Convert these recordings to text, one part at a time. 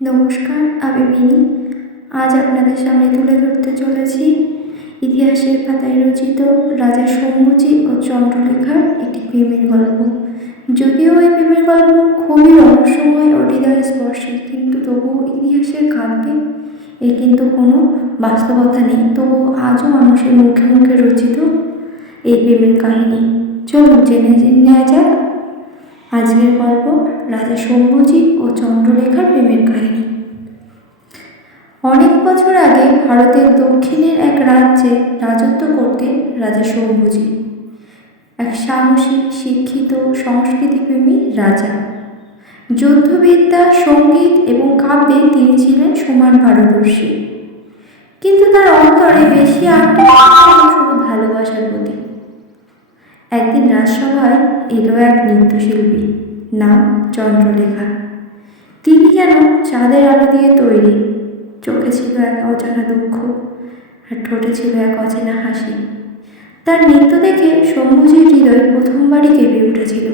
নমস্কার, আমি মিনি। আজ আপনাদের সামনে তুলে ধরতে চলেছি ইতিহাসের পাতায় রচিত রাজা শম্ভুজি ও চন্দ্রলেখার একটি প্রেমের গল্প। যদিও এই প্রেমের গল্প খুবই রহস্যময় ও হৃদয়স্পর্শী, কিন্তু তবুও ইতিহাসের কাব্যে এর কিন্তু কোনো বাস্তবতা নেই। তবুও আজও মানুষের মুখে মুখে রচিত এই প্রেমের কাহিনী। চলুন জেনে নেওয়া যাক আজকের গল্প, রাজা শম্ভুজি ও চন্দ্রলেখার প্রেমের কাহিনী। অনেক বছর আগে ভারতের দক্ষিণের এক রাজ্যে রাজত্ব করতেন রাজা শম্ভুজি, এক সাহসী, শিক্ষিত, সংস্কৃতিপ্রেমী রাজা। যুদ্ধবিদ্যা, সঙ্গীত এবং কাব্যে তিনি ছিলেন সমান পারদর্শী, কিন্তু তার অন্তরে বেশি আগ্রহ ছিল শুধু ভালোবাসার প্রতি। একদিন রাজসভায় এলো এক নৃত্যশিল্পী, নাম চন্দ্রলেখা। তিনি যেন চাঁদের আলো দিয়ে তৈরি। চোখে ছিল এক অজানা দুঃখ, আর ঠোঁটে ছিল এক অচেনা হাসি। তার নৃত্য দেখে শম্ভুজির হৃদয় প্রথমবারই কেঁপে উঠেছিল।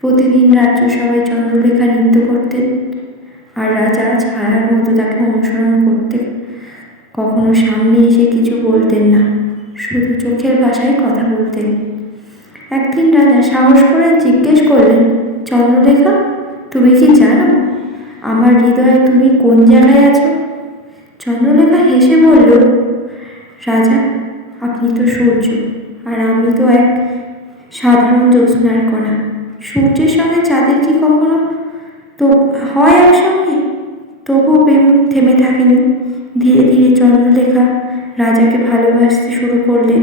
প্রতিদিন রাজ্যসভায় চন্দ্রলেখা নৃত্য করতেন, আর রাজা ছায়ার মতো তাকে অনুসরণ করতেন। কখনো সামনে এসে কিছু বলতেন না, শুধু চোখের ভাষায় কথা বলতেন। একদিন রাজা সাহস করে জিজ্ঞেস করলেন, চন্দ্রলেখা, তুমি কি জানো আমার হৃদয়ে তুমি কোন জায়গায় আছো? চন্দ্রলেখা হেসে বলল, রাজা, আপনি তো সূর্য, আর আমি তো এক সাধারণ জ্যোৎস্নার কণা। সূর্যের সঙ্গে চাঁদের কি কখনো তো হয় একসঙ্গে? তবু প্রেম থেমে থাকেনি। ধীরে ধীরে চন্দ্রলেখা রাজাকে ভালোবাসতে শুরু করলেন,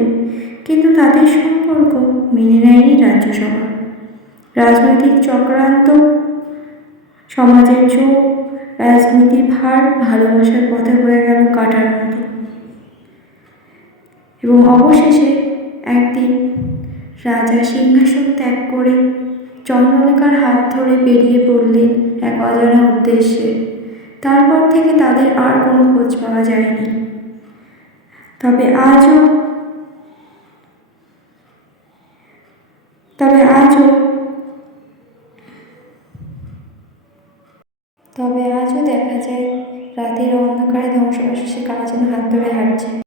কিন্তু তাদের সম্পর্ক মেনে নেয়নি রাজ্যসভা। রাজনৈতিক চক্রান্ত, সমাজের চোখ, রাজনীতির ভার ভালোবাসার পথে হয়ে গেল কাটার মতো। এবং অবশেষে একদিন রাজা সিংহাসন ত্যাগ করে চন্দ্রলেখার হাত ধরে বেরিয়ে পড়লেন এক অজানা উদ্দেশ্যে। তারপর থেকে তাদের আর কোনো খোঁজ পাওয়া যায়নি। তবে আজও তবে আজও তবে আজও দেখা যায় রাতের অন্ধকারে ধ্বংসাবশেষে কারা যেন হাত ধরে হাঁটছে।